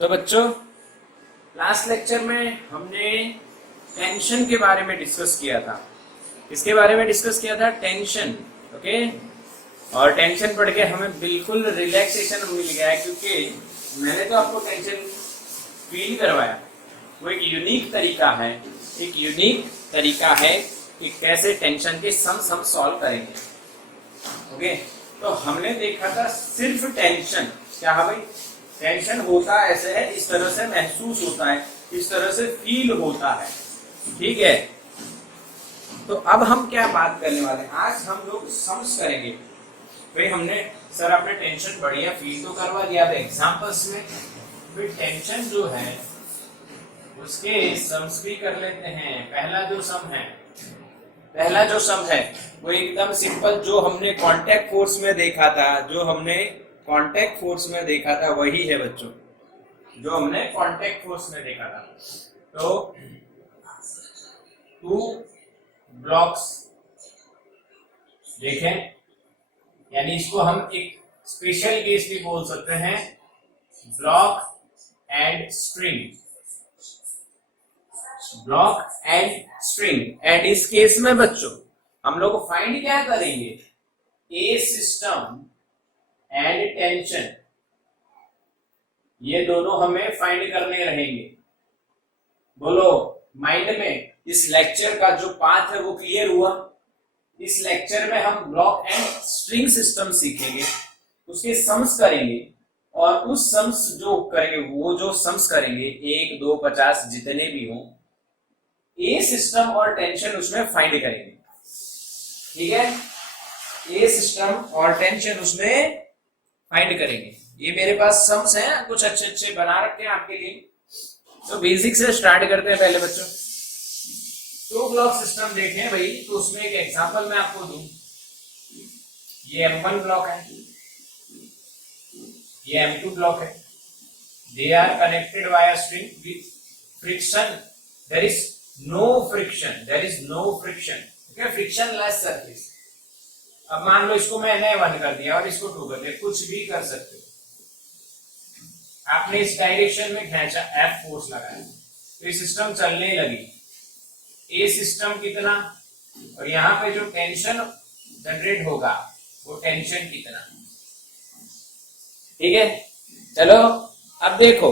तो बच्चों, last lecture में हमने टेंशन के बारे में डिस्कस किया था। किसके बारे में डिस्कस किया था? टेंशन। ओके, और टेंशन पढ़ के हमें बिल्कुल रिलैक्सेशन मिल गया है, क्योंकि मैंने तो आपको टेंशन फील करवाया। वो एक यूनिक तरीका है कि कैसे टेंशन के सम्स हम सॉल्व करेंगे। ओके, तो हमने देखा था सिर्फ टेंशन। क्या है भाई? टेंशन होता ऐसे है, इस तरह से महसूस होता है, इस तरह से फील होता है। ठीक है, तो अब हम क्या बात करने वाले हैं? आज हम लोग सम्स करेंगे। भाई हमने सर आपने टेंशन बढ़िया फील तो करवा दिया, अब एग्जांपल्स में फिर टेंशन जो है उसके सम्स भी कर लेते हैं। पहला जो सम है वो एकदम सिंपल, जो हमने कांटेक्ट फोर्स में देखा था, वही है बच्चों, जो हमने कांटेक्ट फोर्स में देखा था। तो 2 ब्लॉक्स देखें, यानी इसको हम एक स्पेशल केस भी बोल सकते हैं, ब्लॉक एंड स्ट्रिंग। एंड इस केस में बच्चों हम लोग फाइंड क्या करेंगे? ए सिस्टम एंड टेंशन, ये दोनों हमें फाइंड करने रहेंगे। बोलो माइंड में इस लेक्चर का जो पाथ है वो क्लियर हुआ? इस लेक्चर में हम ब्लॉक एंड स्ट्रिंग सिस्टम सीखेंगे, उसके सम्स करेंगे, और उस सम्स जो करेंगे, वो जो सम्स करेंगे 1, 2, 50 जितने भी हों, ए सिस्टम और टेंशन उसमें फाइंड करेंगे। ठीक है, ए सिस्टम और टेंशन उसमें फाइंड करेंगे। ये मेरे पास सम्स हैं, कुछ अच्छे बना रखे हैं आपके लिए। तो बेसिक से स्टार्ट करते हैं पहले बच्चों। 2 ब्लॉक सिस्टम देखें भाई, तो उसमें एक एग्जांपल मैं आपको दूं। ये M1 ब्लॉक है, ये M2 ब्लॉक है। They are connected by a string with friction. There is no friction. Okay, frictionless surface. अब मान लो इसको मैंने 1 कर दिया और इसको 2 कर दिया, कुछ भी कर सकते हो। आपने इस डायरेक्शन में खींचा, F फोर्स लगाया, तो ये सिस्टम चलने लगी। ए सिस्टम कितना, और यहाँ पे जो टेंशन जनरेट होगा वो टेंशन कितना। ठीक है, चलो अब देखो,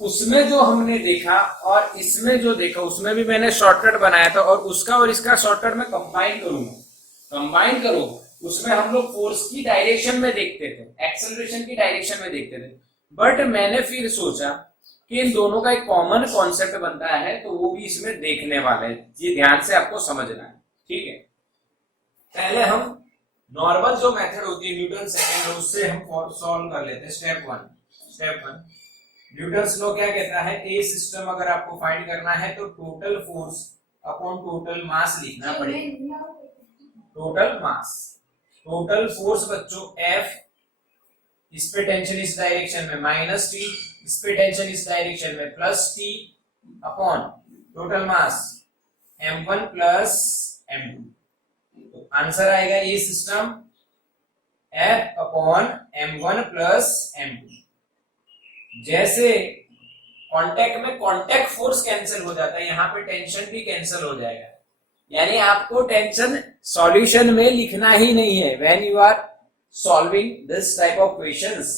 उसमें जो हमने देखा और इसमें जो देखा, उसमें भी मैंने शॉर्टकट बनाया था, और उसका और इसका शॉर्टकट में कंबाइन करूंगा। उसमें हम लोग फोर्स की डायरेक्शन में देखते थे, एक्सेलरेशन की डायरेक्शन में देखते थे, बट मैंने फिर सोचा कि इन दोनों का एक कॉमन कॉन्सेप्ट बनता है, तो वो भी इसमें देखने वाले हैं। ये ध्यान से आपको समझना है। ठीक है, पहले हम नॉर्मल जो मेथड होती है न्यूटन सेकंड, उससे हम सॉल्व कर लेते हैं। स्टेप वन, न्यूटन्स लॉ क्या कहता है? ए सिस्टम अगर आपको फाइंड करना है तो टोटल फोर्स अपॉन टोटल मास लिखना पड़ेगा। टोटल फोर्स बच्चों F, इस पे टेंशन इस डायरेक्शन में माइनस T, इस पे टेंशन इस डायरेक्शन में प्लस T, अपॉन टोटल मास M1 प्लस M2। तो आंसर आएगा ये system F upon M1 plus M2। जैसे कांटेक्ट में कांटेक्ट फोर्स कैंसिल हो जाता है, यहाँ पे टेंशन भी कैंसिल हो जाएगा। यानी आपको टेंशन सॉल्यूशन में लिखना ही नहीं है। When you are solving this type of questions,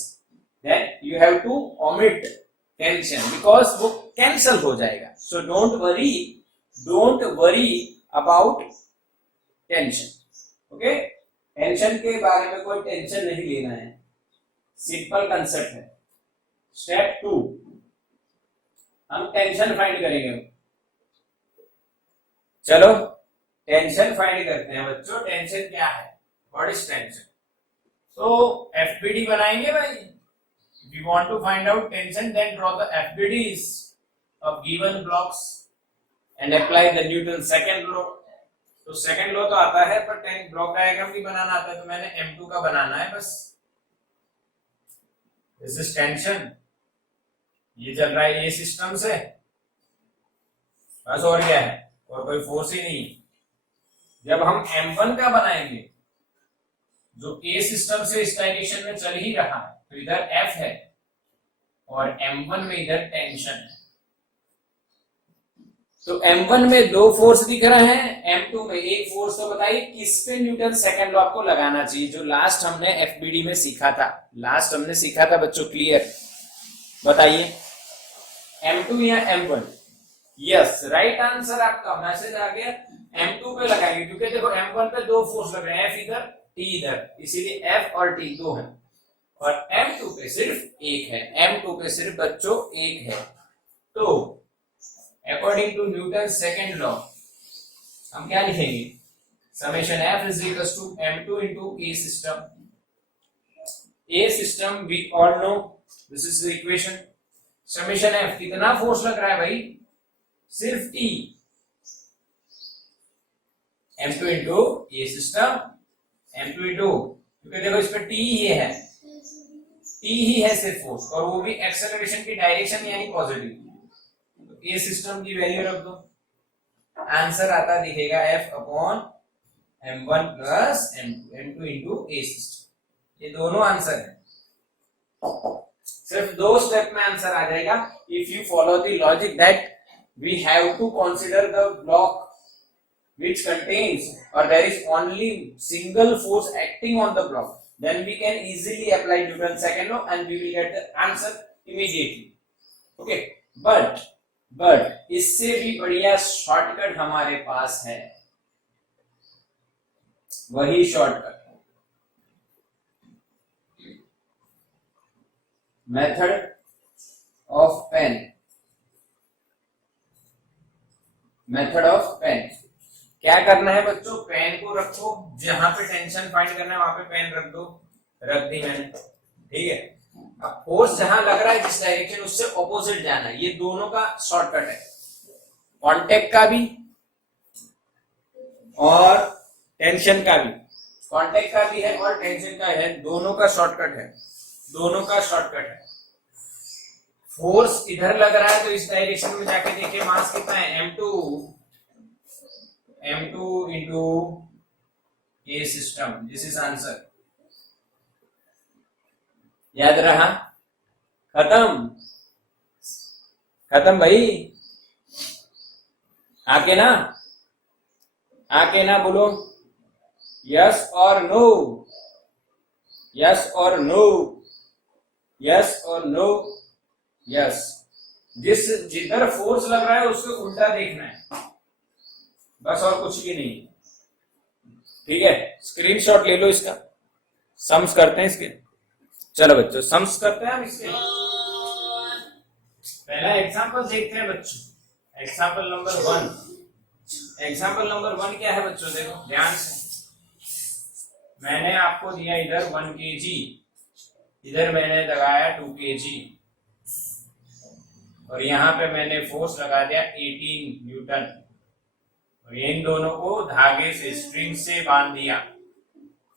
then you have to omit tension, because वो कैंसिल हो जाएगा। So don't worry about tension. Okay, tension के बारे में कोई टेंशन नहीं लेना है, सिंपल कंसेप्ट है। स्टेप 2, हम टेंशन फाइंड करेंगे। चलो टेंशन फाइंड करते हैं बच्चों। टेंशन क्या है? What is tension? तो FBD बनाएंगे भाई। If you want to find out tension, then draw the FBDs of given blocks and apply the Newton's second law. तो सेकंड लॉ तो आता है, पर ब्लॉक डायग्राम भी बनाना आता है, तो मैंने M2 का बनाना है बस। दिस इज टेंशन, ये चल रहा है ये सिस्टम से बस, और क्या है? और कोई फोर्स ही नहीं। जब हम M1 का बनाएंगे, जो A सिस्टम से इस डायरेक्शन में चल ही रहा है, तो इधर F है और M1 में इधर टेंशन है। तो M1 में दो फोर्स दिख रहे हैं, M2 में एक फोर्स। तो बताइए किस पे न्यूटन सेकंड लॉ को लगाना चाहिए, जो लास्ट हमने FBD में सीखा था। लास्ट हमने सीखा था बच्चों, क्लियर? बताइए M2 या M1? यस, राइट आंसर आपका, मैसेज आ गया। M2 पे लगाएंगे, क्योंकि देखो M1 पे दो फोर्स लग रहे हैं, F इधर T इधर, इसीलिए F और T दो है। और M2 पे सिर्फ एक है, M2 पे सिर्फ बच्चों एक है। तो according to Newton second law हम क्या लिखेंगे? Summation F is equals to M2 into A system. A system we all know, this is the equation. Summation F कितना फोर्स लग रहा है भाई? सिर्फ T, M2 into A system, M2 into, क्योंकि देखो इस पे T ये है, T ही है सिर्फ फोर्स, और वो भी एक्सेलरेशन की डायरेक्शन यानी पॉजिटिव। तो A सिस्टम की वैल्यू रख दो, आंसर आता दिखेगा F upon M1 plus M2 into A system. ये दोनों आंसर है, सिर्फ दो स्टेप में आंसर आ जाएगा। If you follow the logic that we have to consider the block which contains or there is only single force acting on the block, then we can easily apply Newton's second law and we will get the answer immediately. Okay, but इससे भी बढ़िया shortcut हमारे पास है, वही shortcut method of pen. Method of pen क्या करना है बच्चों? पेन को रखो, जहां पे टेंशन फाइंड करना है वहां पे पेन रख दो, रख दी मैंने, ठीक है। अब फोर्स जहां लग रहा है जिस डायरेक्शन, उससे ऑपोजिट जाना है। ये दोनों का शॉर्टकट है, कांटेक्ट का भी और टेंशन का भी। कांटेक्ट का भी है और टेंशन का है, दोनों का शॉर्टकट है, दोनों का शॉर्टकट है। फोर्स इधर लग रहा है तो इस डायरेक्शन में जाके देखिए मास कितना है, M2 into A system, this is answer। याद रहा? खत्म, खत्म भाई। आके ना बोलो यस और नो, यस और नो, यस और नो, यस। जिधर फोर्स लग रहा है उसको उल्टा देखना है, बस, और कुछ भी नहीं, ठीक है। स्क्रीनशॉट ले लो इसका, सम्स करते हैं इसके। चलो बच्चों सम्स करते हैं हम इसके। पहला एग्जांपल देखते हैं बच्चों, एग्जांपल नंबर 1। एग्जांपल नंबर 1 क्या है बच्चों? देखो ध्यान से, मैंने आपको दिया इधर 1 kg, इधर मैंने लगाया 2 kg, और यहां पे मैंने फोर्स लगा दिया 18 न्यूटन, और इन दोनों को धागे से, स्ट्रिंग से बांध दिया।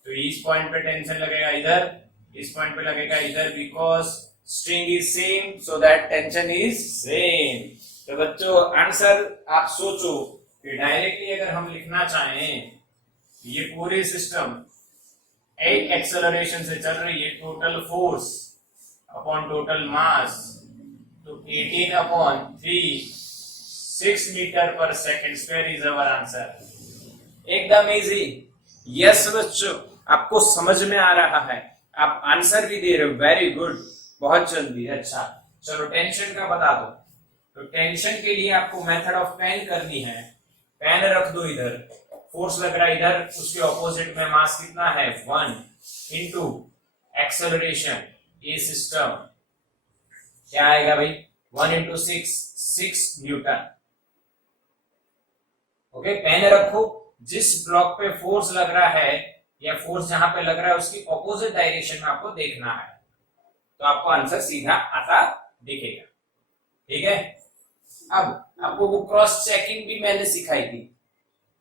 तो इस पॉइंट पे टेंशन लगेगा इधर, इस पॉइंट पे लगेगा इधर, because string is same, so that tension is same. तो बच्चों आंसर आप सोचो कि डायरेक्टली अगर हम लिखना चाहें, ये पूरे सिस्टम एक एक्सेलरेशन से चल रही है, टोटल फोर्स अपॉन टोटल मास, तो 18 upon 3, 6 metre per second square is our answer. एकदम इजी। यस बच्चों, आपको समझ में आ रहा है, आप आंसर भी दे रहे हो, वेरी गुड, बहुत जल्दी। अच्छा चलो टेंशन का बता दो। तो टेंशन के लिए आपको मेथड ऑफ पेन करनी है। पेन रख दो इधर, फोर्स लग रहा है इधर, उसके ऑपोजिट में मास कितना है 1 इंटू एक्सेलरेशन ए सिस्टम, क्या आएगा भाई 1 इंटू 6 न्यूटन। ओके, पेन रखो, जिस ब्लॉक पे फोर्स लग रहा है या फोर्स जहां पे लग रहा है उसकी ऑपोजिट डायरेक्शन में आपको देखना है, तो आपको आंसर सीधा आता दिखेगा, ठीक है। अब आपको वो क्रॉस चेकिंग भी मैंने सिखाई थी,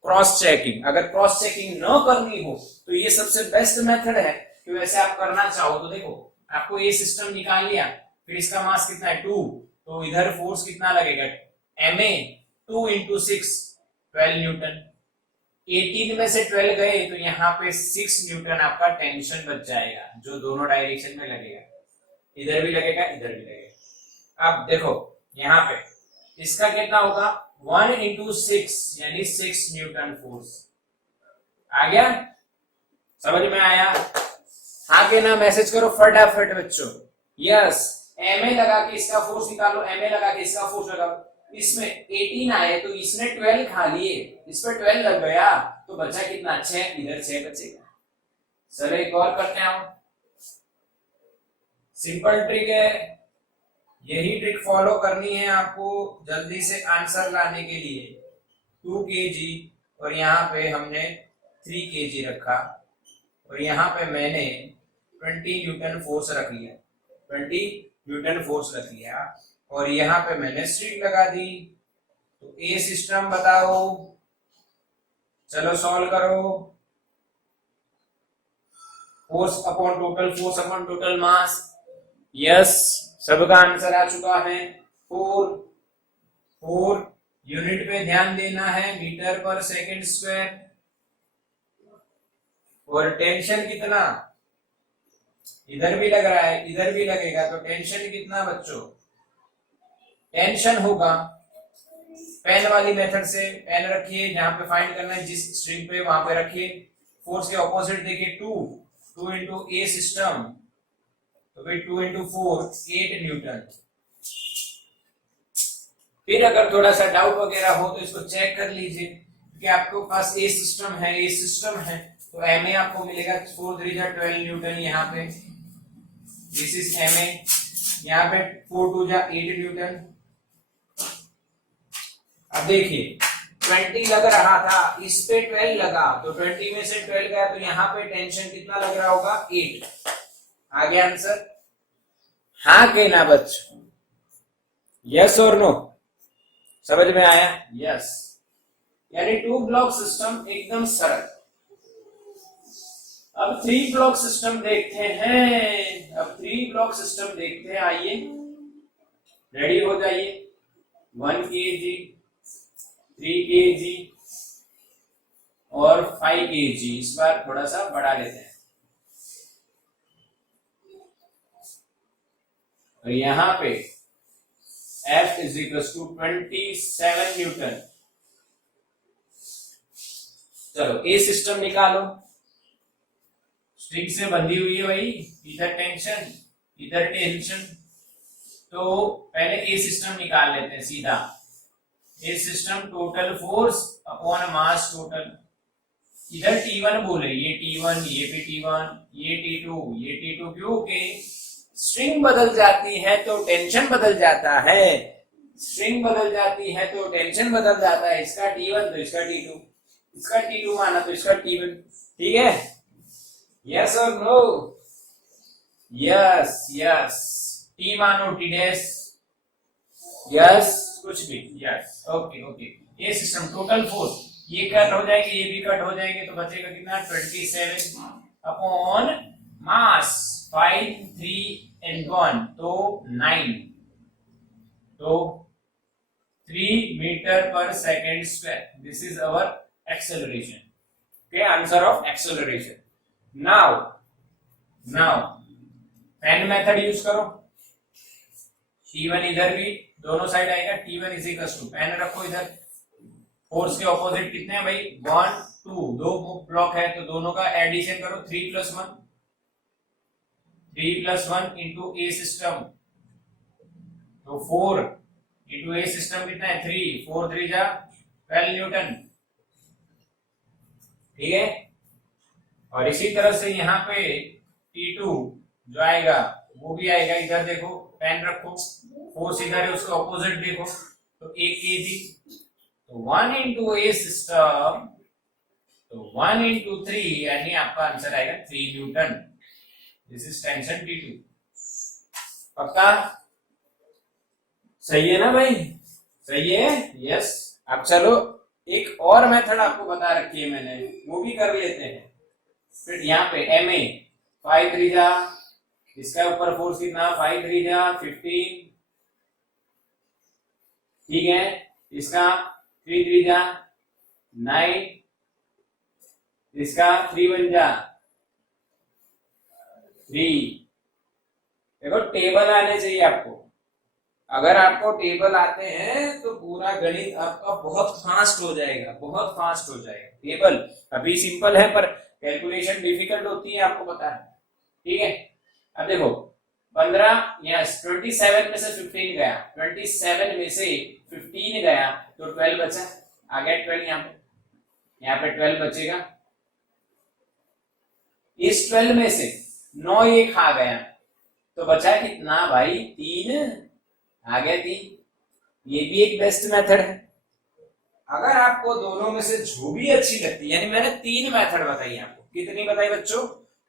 क्रॉस चेकिंग। अगर क्रॉस चेकिंग न करनी हो तो ये सबसे बेस्ट मेथड है कि वैसे आप करना चाहो तो देखो, आपको ये सिस्टम निकाल लिया, फिर इसका मास कितना है 2, तो इधर फोर्स कितना लगेगा ma 2 इंटू 6 12 न्यूटन। 18 में से 12 गए तो यहाँ पे 6 न्यूटन आपका टेंशन बच जाएगा, जो दोनों डायरेक्शन में लगेगा, इधर भी लगेगा इधर भी लगेगा। अब देखो यहाँ पे इसका कितना होगा 1 इंटू 6 यानी 6 न्यूटन फोर्स। आ गया, समझ में आया? हाँ के ना मैसेज करो फटाफट बच्चों। यस, एम ए लगा के इसका फोर्स निकालो, एम ए लगा के इसका फोर्स लगाओ। इसमें 18 आए तो इसने 12 खा लिए, इस पर 12 लग गया तो बचा कितना 6, इधर 6 बचेगा। चलो एक और करते हैं हम, सिंपल ट्रिक है, यही ट्रिक फॉलो करनी है आपको जल्दी से आंसर लाने के लिए। 2 kg और यहाँ पे हमने 3 kg रखा और यहाँ पे मैंने 20 न्यूटन फोर्स रख लिया, 20 न्यूटन फोर्स रख लिया और यहाँ पे मैंने स्ट्रिंग लगा दी। तो ए सिस्टम बताओ, चलो सॉल्व करो। फोर्स अपॉन टोटल मास, यस सबका आंसर आ चुका है 4 यूनिट पे ध्यान देना है, मीटर पर सेकंड स्क्वायर। और टेंशन कितना, इधर भी लग रहा है इधर भी लगेगा, तो टेंशन कितना बच्चों, टेंशन होगा पेन वाली मेथड से, पेन रखिए जहां पे फाइंड करना है जिस स्ट्रिंग पे वहां पे रखिए। फोर्स के ऑपोजिट देखिए 2 इंटू ए सिस्टम, तो भाई 2 इंटू 4 8 न्यूटन। फिर अगर थोड़ा सा डाउट वगैरह हो तो इसको चेक कर लीजिए कि आपके पास ए सिस्टम है तो एम ए आपको मिलेगा 4 3 जा 12 न्यूटन, यहाँ पे दिस इज एम ए, यहाँ पे 4 2 जा 8 न्यूटन। अब देखिए 20 लग रहा था, इस पे 12 लगा तो 20 में से 12 गया तो यहाँ पे टेंशन कितना लग रहा होगा 8। आ गया आंसर? हाँ के ना बच्चों, यस और नो, समझ में आया? यस, यानी 2 ब्लॉक सिस्टम एकदम सरल। अब 3 ब्लॉक सिस्टम देखते हैं, आइए रेडी हो जाइए। 1 kg, 3 kg और 5 kg, इस बार थोड़ा सा बढ़ा लेते हैं। और यहां पे F is equal to 27 newton. चलो ए सिस्टम निकालो, स्ट्रिंग से बंधी हुई है भाई, इधर टेंशन, तो पहले ए सिस्टम निकाल लेते हैं सीधा। A system total force upon mass total, इधर T1 बोले, ये T1, ये भी T1, ये T2, ये T2, क्योंकि स्ट्रिंग बदल जाती है तो टेंशन बदल जाता है, स्ट्रिंग बदल जाती है तो टेंशन बदल जाता है। इसका T1 तो इसका T2, इसका T2 माना तो इसका T1, ठीक है? यस और नो? यस, T मानो T डैश, यस कुछ भी, यस ओके। ये सिस्टम टोटल फोर्स, ये कट हो जाएंगे, ये भी कट हो जाएंगे, तो बचेगा कितना 27 अपॉन मास 5 3 and 1 तो 9, तो 3 metre per second square. This is our acceleration, okay, answer of acceleration. Now pen method use करो, T1 इधर भी दोनों साइड आएगा, T1 is equal to, pen रखो इधर, फोर्स के ऑपोजिट कितने हैं भाई 1 2, 2 ब्लॉक है तो दोनों का एडिशन करो, 3 + 1 इंटू ए सिस्टम, तो 4 इंटू ए सिस्टम कितना है 3, 4 3 जा 12 न्यूटन, ठीक है? और इसी तरह से यहाँ पे T2 जो आएगा वो भी आएगा, इधर देखो पेन रखो, फोर्स इधर है उसका ऑपोजिट देखो, तो 1 kg, तो 1 इंटू ए सिस्टम, तो 1 इंटू 3 यानी आपका आंसर आएगा 3 Newton. This is tension T2। पक्का? सही है ना भाई? सही है? यस। अब चलो एक और मेथड आपको बता रखी है मैंने, वो भी कर लेते हैं। फिर यहाँ पे MA 5 3 जा, इसका ऊपर फोर्स कितना 5 3 जा 15, ठीक है? इसका 3 3 जा 9, इसका 3 1 जा 3। देखो टेबल आने चाहिए आपको, अगर आपको टेबल आते हैं तो पूरा गणित आपका बहुत फास्ट हो जाएगा, बहुत फास्ट हो जाएगा। टेबल अभी सिंपल है पर कैलकुलेशन डिफिकल्ट होती है, आपको पता है, ठीक है। अब देखो 15 या 27 में से 15 गया, 27 में से 15 गया तो 12 बचा, आ गया 12, यहाँ पे 12 बचेगा। इस 12 में से 9 ये खा गया तो बचा कितना भाई, 3, आ गया 3। ये भी एक बेस्ट मेथड है। अगर आपको दोनों में से जो भी अच्छी लगती है, यानी मैंने 3 मेथड बताई आपको, कितनी बताई बच्चों,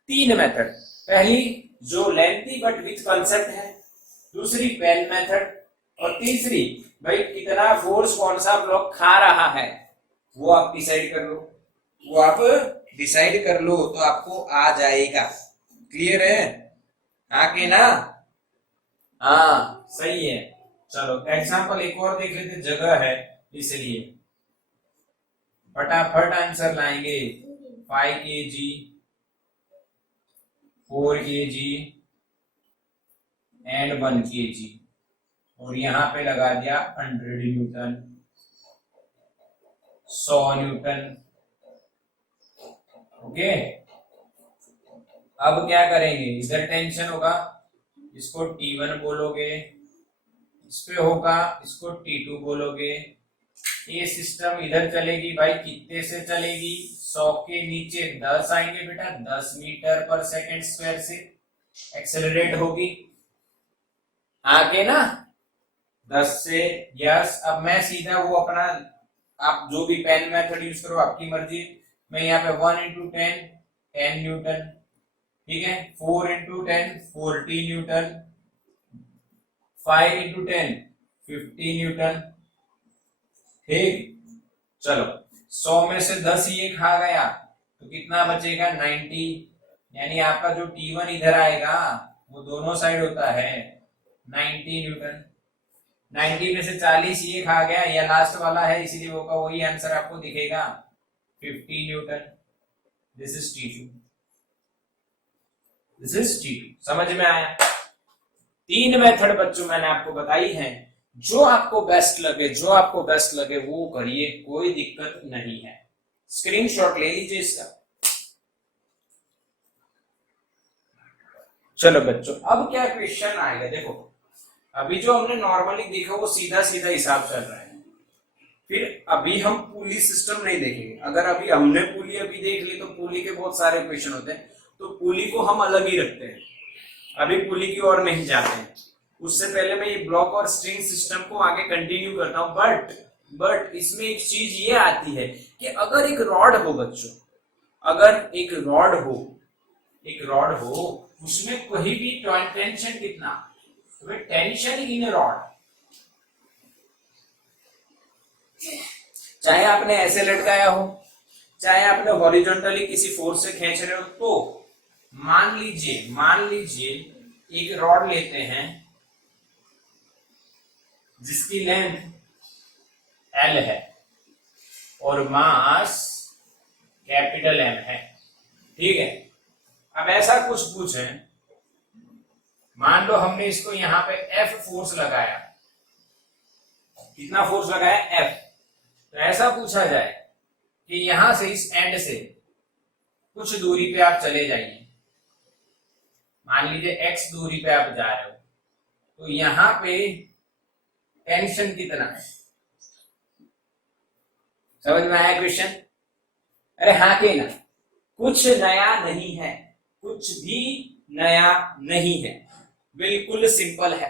3 मेथड। पहली जो लेंथी बट विथ कंसेप्ट है, दूसरी पेन मेथड, और तीसरी भाई कितना फोर्स कौन सा ब्लॉक खा रहा है वो आप डिसाइड कर लो, वो आप डिसाइड कर लो तो आपको आ जाएगा। क्लियर है, आके ना, हाँ सही है। चलो एग्जाम्पल एक और देख लेते, जगह है इसलिए फटाफट आंसर लाएंगे। 5 kg, 4 kg एंड 1 kg, और यहां पे लगा दिया 100 न्यूटन, 100 न्यूटन। ओके, अब क्या करेंगे, इधर टेंशन होगा, इसको T1 बोलोगे, इस पे होगा, इसको T2 बोलोगे। ये सिस्टम इधर चलेगी भाई, कितने से चलेगी, 100 के नीचे 10 आएंगे बेटा, 10 मीटर पर सेकंड स्क्वायर से एक्सेलरेट होगी, आगे ना 10 से। यस, अब मैं सीधा वो अपना, आप जो भी पेन मेथड यूज करो आपकी मर्जी, मैं यहाँ पे 1 into 10 10 न्यूटन, ठीक है, 4 into 10 40 न्यूटन, 5 into 10 50 न्यूटन, ठीक। चलो 100 में से 10 ये खा गया तो कितना बचेगा, 90, यानी आपका जो T1 इधर आएगा वो दोनों साइड होता है 90 न्यूटन। 90 में से 40 ये खा गया, या लास्ट वाला है इसलिए वो का वही आंसर आपको दिखेगा 50 Newton. This is T2, this is T2। समझ में आया? 3 मेथड बच्चों मैंने आपको बताई है, जो आपको बेस्ट लगे, जो आपको बेस्ट लगे वो करिए, कोई दिक्कत नहीं है। स्क्रीनशॉट ले लीजिए इसका। चलो बच्चों, अब क्या क्वेश्चन आएगा, देखो अभी जो हमने नॉर्मली देखा वो सीधा सीधा हिसाब चल रहा है, फिर अभी हम पुली सिस्टम नहीं देखेंगे। अगर अभी हमने पुली अभी देख ली तो पुली के बहुत सारे क्वेश्चन होते हैं, तो पुली को हम अलग ही रखते हैं, अभी पुली की ओर नहीं जाते हैं। उससे पहले मैं ये ब्लॉक और स्ट्रिंग सिस्टम को आगे कंटिन्यू करता हूं, बट इसमें एक चीज ये आती है कि अगर एक रॉड हो बच्चों, अगर एक रॉड हो उसमें कहीं भी टेंशन कितना, तो टेंशन इन रॉड, चाहे आपने ऐसे लटकाया हो, चाहे आपने हॉरिजॉन्टली किसी फोर्स से खींच रहे हो, तो मान लीजिए एक रॉड लेते हैं जिसकी लेंथ L है और मास कैपिटल M है, ठीक है। अब ऐसा कुछ पूछे, मान लो हमने इसको यहां पे F फोर्स लगाया, कितना फोर्स लगाया, F। तो ऐसा पूछा जाए कि यहां से, इस एंड से कुछ दूरी पे आप चले जाइए, मान लीजिए x दूरी पे आप जा रहे हो, तो यहां पे टेंशन कितना है, समझ में आया क्वेश्चन? अरे हाँ के ना, कुछ नया नहीं है, कुछ भी नया नहीं है, बिल्कुल सिंपल है,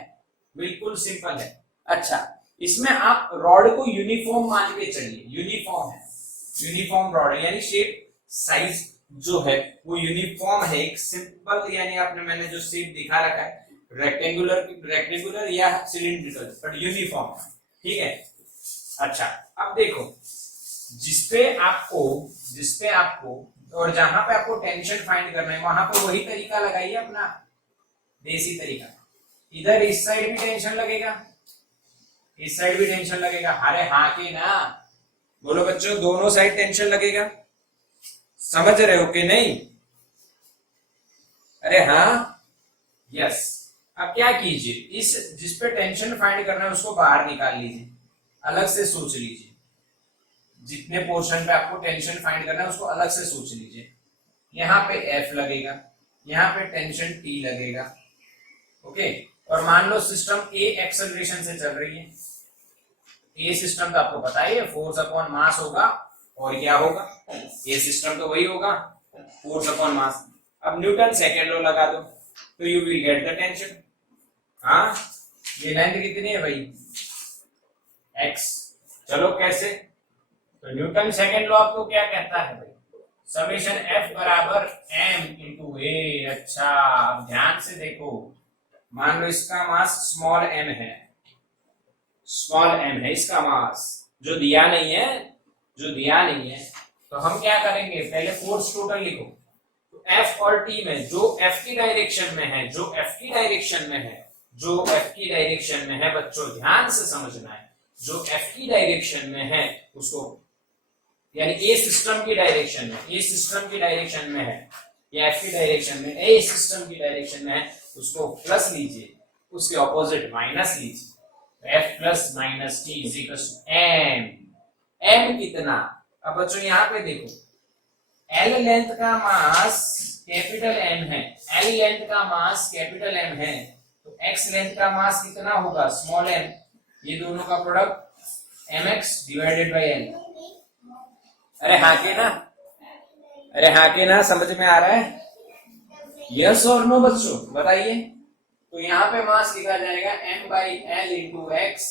बिल्कुल सिंपल है। अच्छा, इसमें आप रॉड को यूनिफॉर्म मान के चलिए, यूनिफॉर्म है, यूनिफॉर्म रॉड यानी शेप साइज जो है वो यूनिफॉर्म है, एक सिंपल, यानी आपने मैंने जो शेप दिखा रखा है रेक्टेंगुलर या सिलिंड्रिकल, बट यूनिफॉर्म, ठीक है। अच्छा, अब देखो जिसपे आपको और जहां पे आपको टेंशन फाइंड करना है वहां पे वही तरीका लगाइए अपना देसी तरीका। इधर इस साइड भी टेंशन लगेगा, इस साइड भी टेंशन लगेगा, अरे हाँ के ना, बोलो बच्चों, दोनों साइड टेंशन लगेगा, समझ रहे हो कि नहीं? अरे हाँ, यस। अब क्या कीजिए, इस जिस पे टेंशन फाइंड करना है उसको बाहर निकाल लीजिए, अलग से सोच लीजिए। जितने पोर्शन पे आपको टेंशन फाइंड करना है उसको अलग से सोच लीजिए। यहाँ पे F लगेगा, यहाँ पे टेंशन T लगेगा, ओके। और मान लो सिस्टम A एक्सेलरेशन से चल रही है। ए सिस्टम तो आपको पता ही है, फोर्स अपॉन मास होगा, और क्या होगा, ए सिस्टम तो वही होगा, फोर्स अपॉन मास। अब न्यूटन सेकेंड लॉ लगा दो तो you will get the tension. हाँ, ये लेंथ कितनी है भाई, x। चलो कैसे, तो न्यूटन सेकेंड लॉ आपको क्या कहता है भाई, समेशन F बराबर m इंटू ए। अच्छा, अब ध्यान से देखो, मान लो इसका मास स्मॉल m है, स्मॉल m है इसका मास, जो दिया नहीं है, जो दिया नहीं है, तो हम क्या करेंगे, पहले फोर्स टोटल लिखो। तो F और T में जो F की डायरेक्शन में है, जो F की डायरेक्शन में है, जो F की डायरेक्शन में है, बच्चों ध्यान से समझना है, जो F की डायरेक्शन में है उसको, यानी ए सिस्टम की डायरेक्शन में, ए सिस्टम की डायरेक्शन में है, या F की डायरेक्शन में, ए सिस्टम की डायरेक्शन में है, उसको प्लस लीजिए, उसके ऑपोजिट माइनस लीजिए। F plus minus T is equal to M. M कितना, अब बच्चों यहाँ पे देखो, L लेंथ का मास कैपिटल M है, L लेंथ का मास कैपिटल M है, तो X लेंथ का मास कितना होगा, स्मॉल m। ये दोनों का product mx divided by L। अरे हाँ के ना, अरे हाँ के ना, समझ में आ रहा है, यस और नो बच्चों बताइए। तो यहाँ पे मास लिखा जाएगा m by L into x,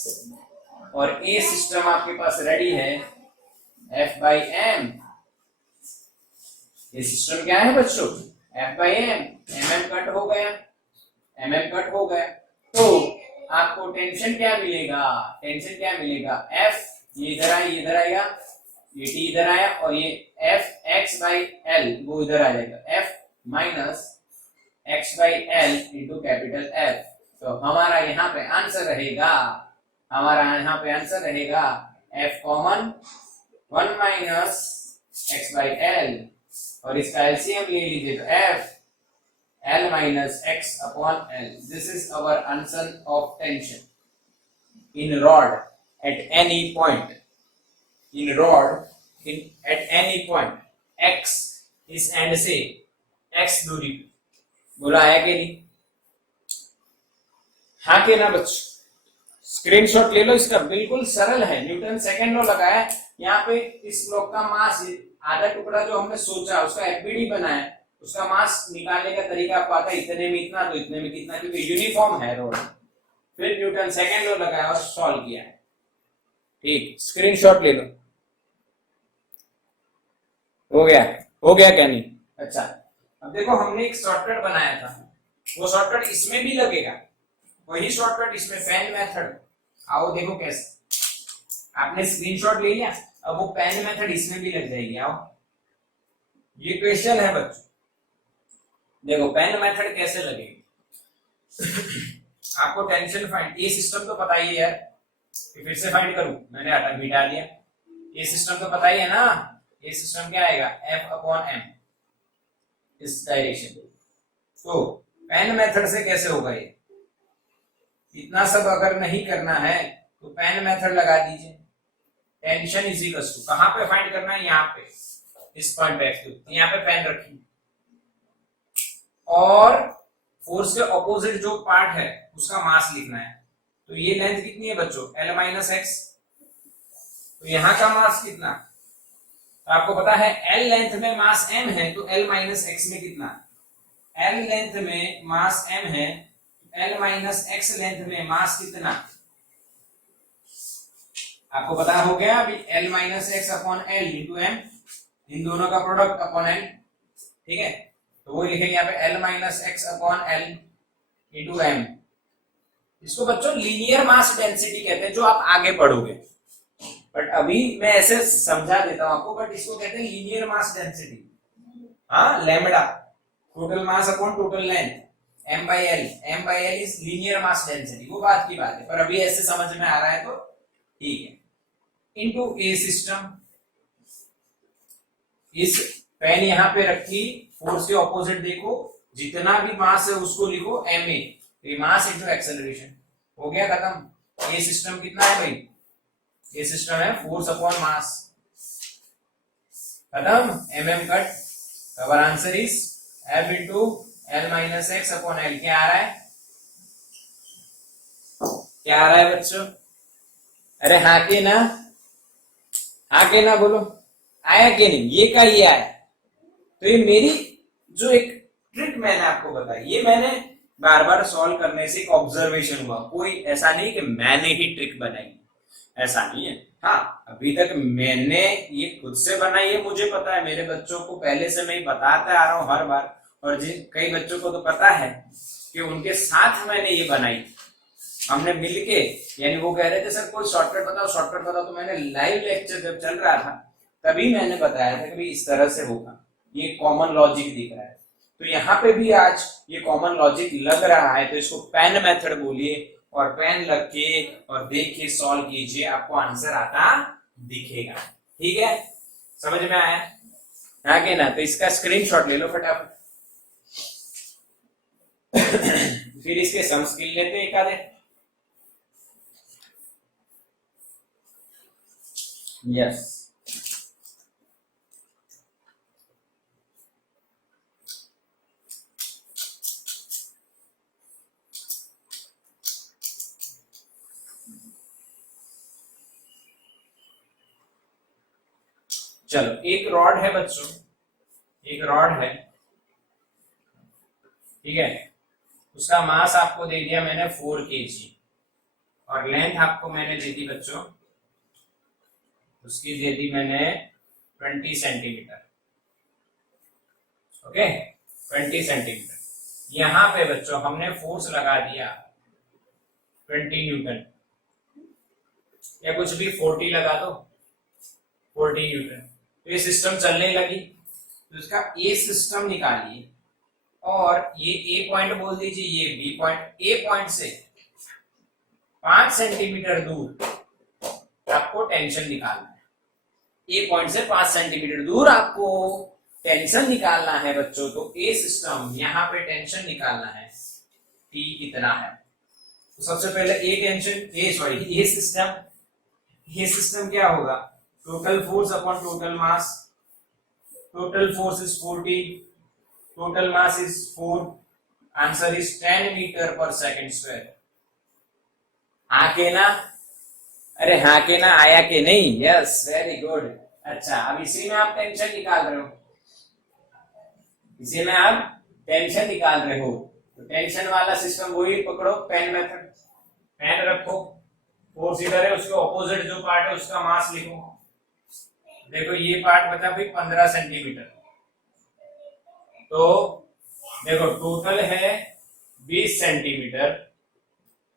और ए सिस्टम आपके पास रेडी है f बाई एम। ये सिस्टम क्या है बच्चों, f by M, mm cut हो गया, mm कट हो गया, तो आपको टेंशन क्या मिलेगा, टेंशन क्या मिलेगा, f, ये इधर आया, ये इधर आएगा, ये t इधर आया, और ये f x बाई एल वो इधर आ जाएगा, f minus x by L into capital F। तो हमारा यहाँ पे आंसर रहेगा, हमारा यहाँ पे आंसर रहेगा F common 1 minus x by L, और इसका एलसीएम ले लीजिए तो F L minus x upon L। This is our answer of tension in rod at any point, in rod in at any point x इस end से x दूरी पे। बोला है कि नहीं, हाँ के ना बच्चों, स्क्रीनशॉट ले लो इसका, बिल्कुल सरल है, न्यूटन सेकेंड लॉ लगाया है। यहाँ पे इस ब्लॉक का मास, आधा टुकड़ा जो हमने सोचा उसका एफबीडी बनाया, उसका मास निकालने का तरीका आपको आता है, इतने में इतना तो इतने में कितना, क्योंकि यूनिफॉर्म है रोड। फिर न्यूटन सेकेंड लॉ लगाया और सॉल्व किया है। ठीक, स्क्रीनशॉट ले लो, हो गया, हो गया क्या नहीं। अच्छा, अब देखो हमने एक शॉर्टकट बनाया था, वो शॉर्टकट इसमें भी लगेगा, वही शॉर्टकट इसमें पेन मेथड। आओ देखो कैसे, आपने स्क्रीनशॉट ले लिया, अब वो पेन मेथड इसमें भी लग जाएगी। आओ, ये क्वेश्चन है बच्चों, देखो पेन मेथड कैसे लगेगी। आपको टेंशन फाइंड, ए सिस्टम तो पता ही है यार, फिर से फाइंड करूं, मैंने हटा मिटा दिया, ए सिस्टम तो पता ही है ना, ए सिस्टम क्या आएगा, F अपॉन एम इस डायरेक्शन। तो पेन मेथड से कैसे होगा ये, इतना सब अगर नहीं करना है तो पेन मेथड लगा दीजिए। टेंशन इज इक्वल टू, कहां पे फाइंड करना है, यहाँ पे, इस पॉइंट पे F, यहाँ पे पेन रखिए, और फोर्स के ऑपोजिट जो पार्ट है उसका मास लिखना है। तो ये लेंथ कितनी है बच्चों, L माइनस एक्स, तो यहाँ का मास कितना, तो आपको पता है L लेंथ में मास m है, तो L माइनस एक्स में कितना, L लेंथ में मास m है, L माइनस एक्स लेंथ में मास कितना, आपको पता हो गया अभी, L minus x upon L into m, इन दोनों का प्रोडक्ट अपॉन m। ठीक है, तो वो लिखेंगे यहाँ पे L minus x upon L into m। इसको बच्चों लीनियर मास डेंसिटी कहते हैं, जो आप आगे पढ़ोगे, बट अभी मैं ऐसे समझा देता हूं आपको, बट इसको कहते हैं लीनियर मास डेंसिटी। हाँ, lambda total mass upon total length, m by L is linear mass density, वो बात की बात है, पर अभी ऐसे समझ में आ रहा है तो ठीक है। इनटू ए सिस्टम, इस पेन यहाँ पे रखी, फोर्स के ऑपोजिट देखो, जितना भी मास है उसको लिखो ma, तो मास इंटू एक्सेलरेशन हो गया खत्म। ये सिस्टम कितना है भाई, ये सिस्टम है फोर्स अपॉन मास, खत्म, mm cut. our answer is F into L minus x upon L. क्या आ रहा है, क्या आ रहा है बच्चों, अरे हाँ के ना, हाँ के ना बोलो, आया कि नहीं, ये का ये आया। तो ये मेरी जो एक ट्रिक मैंने आपको बताई, ये मैंने बार बार सॉल्व करने से एक ऑब्जर्वेशन हुआ, कोई ऐसा नहीं कि मैंने ही ट्रिक बनाई, ऐसा नहीं है। हाँ, अभी तक मैंने ये खुद से बनाई है, मुझे पता है, मेरे बच्चों को पहले से मैं बताता आ रहा हूँ हर बार, और जिन कई बच्चों को तो पता है कि उनके साथ मैंने ये बनाई, हमने मिलके, यानी वो कह रहे थे सर कोई शॉर्टकट बताओ, शॉर्टकट बताओ, तो मैंने लाइव लेक्चर जब चल रहा था तभी मैंने बताया था कि इस तरह से होगा, ये कॉमन लॉजिक दिख रहा है। तो यहाँ पे भी आज ये कॉमन लॉजिक लग रहा है, तो इसको पेन मेथड बोलिए, और पेन लग के और देख के सॉल्व कीजिए, आपको आंसर आता दिखेगा। ठीक है, समझ में आया, आगे ना, तो इसका स्क्रीनशॉट ले लो फटाफट। फिर इसके सम स्किल लेते एक आधे। यस, चलो, एक रॉड है बच्चों, एक रॉड है, ठीक है, उसका मास आपको दे दिया मैंने 4 kg, और लेंथ आपको मैंने दे दी बच्चों, उसकी दे दी मैंने 20 सेंटीमीटर। Okay, 20 centimetre. यहां पे बच्चों हमने फोर्स लगा दिया 20 न्यूटन, या कुछ भी 40 लगा दो, 40 न्यूटन। तो ये सिस्टम चलने लगी, तो इसका ए सिस्टम निकालिए, और ये ए पॉइंट बोल दीजिए, ये बी पॉइंट। ए पॉइंट से 5 सेंटीमीटर दूर आपको टेंशन निकालना है, ए पॉइंट से 5 सेंटीमीटर दूर आपको टेंशन निकालना है बच्चों। तो ए सिस्टम, यहाँ पे टेंशन निकालना है, टी कितना है। तो सबसे पहले ए टेंशन, ए सिस्टम, ये सिस्टम क्या होगा, total force upon total mass. Total force is 40, total mass is 4, answer is 10 metre per second square. हाँ के ना, अरे हाँ के ना, आया के नहीं, यस वेरी गुड। अच्छा, अब इसी में आप टेंशन निकाल रहे हो, इसी में आप टेंशन निकाल रहे हो, तो टेंशन वाला सिस्टम वही पकड़ो, पेन मेथड, पेन रखो, फोर्स इधर है, उसके ऑपोजिट जो पार्ट है उसका मास लिखो। देखो ये पार्ट बचा भाई 15 सेंटीमीटर, तो देखो टोटल है 20 सेंटीमीटर,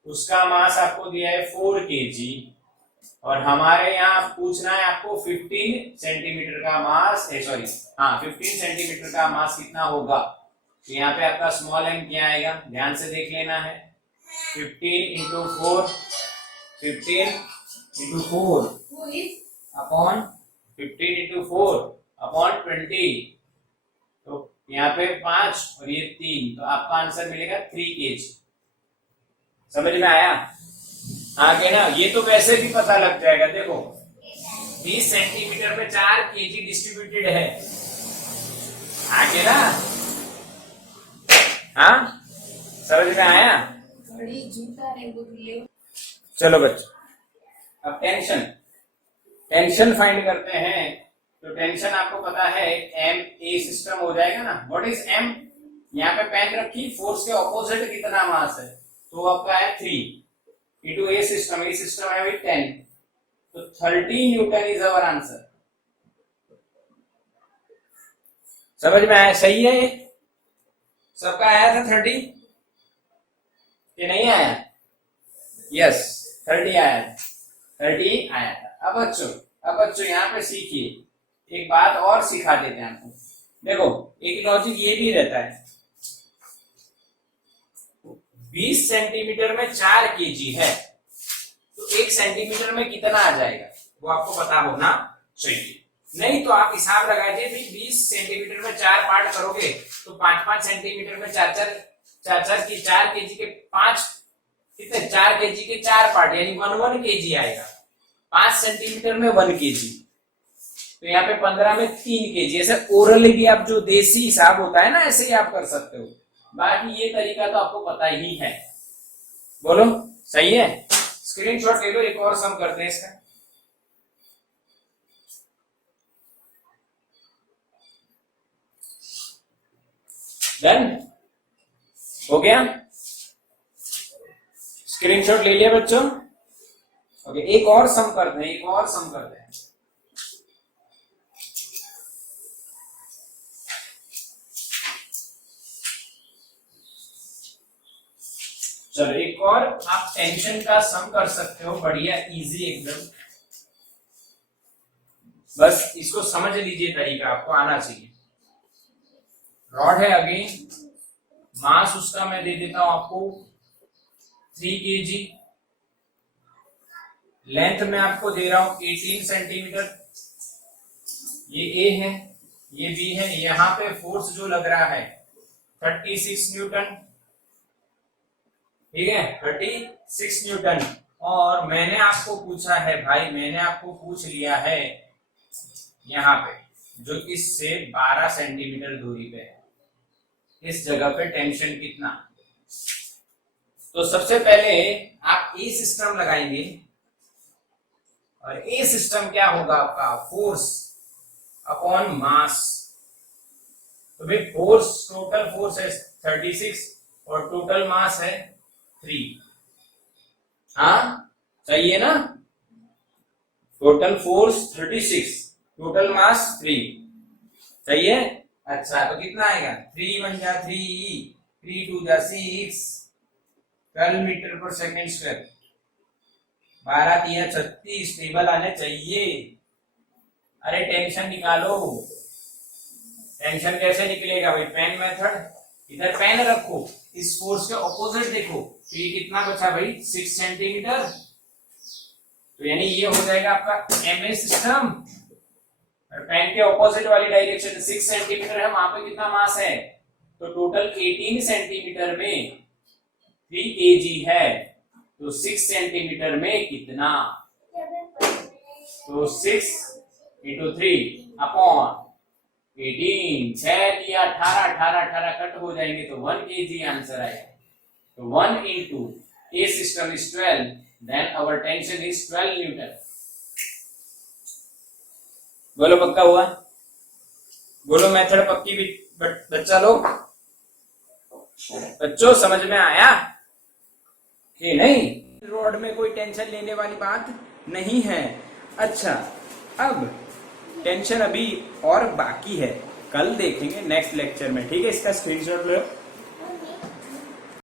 उसका मास आपको दिया है 4 kg, और हमारे यहाँ पूछना है आपको 15 सेंटीमीटर का मास, सॉरी हाँ 15 सेंटीमीटर का मास कितना होगा। तो यहाँ पे आपका स्मॉल एम क्या आएगा, ध्यान से देख लेना है, 15 into 4, 15 into 4 upon 15 into 4 upon 20, तो यहाँ पे 5 और ये 3, तो आपका आंसर मिलेगा 3 kg। समझ में आया, आगे ना, ये तो वैसे भी पता लग जाएगा, देखो 20 सेंटीमीटर पे 4 kg डिस्ट्रीब्यूटेड है, आगे ना, हाँ समझ में आया। चलो बच्चों, अब टेंशन, टेंशन फाइंड करते हैं। तो टेंशन आपको पता है एम ए सिस्टम हो जाएगा ना। व्हाट इज एम, यहाँ पे पेन रखी, फोर्स के ऑपोजिट कितना मास है, तो आपका है 3 इंटू ए सिस्टम, ए सिस्टम है 10, तो 30 न्यूटन इज अवर आंसर। समझ में आया, सही है, सबका आया था 30 कि नहीं आया, यस 30 आया था, 30 आया था। अब बच्चों यहाँ पे सीखिए, एक बात और सिखा देते हैं आपको। देखो एक लॉजिक ये भी रहता है, 20 सेंटीमीटर में 4 kg है, तो 1 सेंटीमीटर में कितना आ जाएगा वो आपको पता होना चाहिए। नहीं तो आप हिसाब लगा दीजिए, 20 सेंटीमीटर में 4 पार्ट करोगे तो 5-5 सेंटीमीटर में 4-4 चार केजी के 5 कितने 4 केजी के 4 पार्ट यानी 1 केजी आएगा। 5 सेंटीमीटर में 1 केजी, तो यहाँ पे 15 में 3 केजी। ऐसे ओरली भी आप जो देसी हिसाब होता है ना ऐसे ही आप कर सकते हो। बाकी ये तरीका तो आपको पता ही है। बोलो सही है? स्क्रीनशॉट ले लो, एक और सम करते हैं इसका। डन हो गया? स्क्रीनशॉट ले लिया बच्चों? ओके, एक और सम करते हैं, एक और सम करते हैं। चलो एक और आप टेंशन का सम कर सकते हो, बढ़िया इजी एकदम। बस इसको समझ लीजिए, तरीका आपको आना चाहिए। रॉड है अगेन, मास उसका मैं दे देता हूं आपको 3 केजी, लेंथ में आपको दे रहा हूं 18 सेंटीमीटर। ये ए है, ये बी है। यहां पे फोर्स जो लग रहा है 36 न्यूटन, ठीक है 36 न्यूटन। और मैंने आपको पूछा है भाई, मैंने आपको पूछ लिया है यहाँ पे जो इससे 12 सेंटीमीटर दूरी पे है, इस जगह पे टेंशन कितना। तो सबसे पहले आप ए सिस्टम लगाएंगे, और ए सिस्टम क्या होगा आपका, फोर्स अपॉन मास। तो भाई फोर्स, टोटल फोर्स है 36 और टोटल मास है 3। हाँ सही है ना? टोटल फोर्स 36, टोटल मास 3, सही है? अच्छा तो कितना आएगा, 3 1 जा 3, 3 2 जा 6, 12 metre per second square. 12 3 36 table आने चाहिए। अरे टेंशन निकालो। टेंशन कैसे निकलेगा भाई? पेन मेथड, इधर पेन रखो, इस फोर्स के ऑपोजिट देखो, तो ये कितना बचा भाई 6 सेंटीमीटर। तो यानी ये हो जाएगा आपका एमए सिस्टम। और पेन के ऑपोजिट वाली डायरेक्शन 6 सेंटीमीटर है, वहां पे कितना मास है, तो टोटल 18 सेंटीमीटर में 3 केजी है। तो 6 सेंटीमीटर में कितना, तो 6 × 3 अपॉन 18, 6 दिया 18, 18 18 कट हो जाएंगे तो 1 केजी आंसर आएगा। तो 1 into A system is 12, then our tension is 12 Newton. बोलो पक्का हुआ? बोलो मेथड पक्की भी बच्चा लोग? बच्चों समझ में आया कि नहीं? रोड में कोई टेंशन लेने वाली बात नहीं है। अच्छा अब टेंशन अभी और बाकी है, कल देखेंगे नेक्स्ट लेक्चर में, ठीक है? इसका स्क्रीनशॉट लो।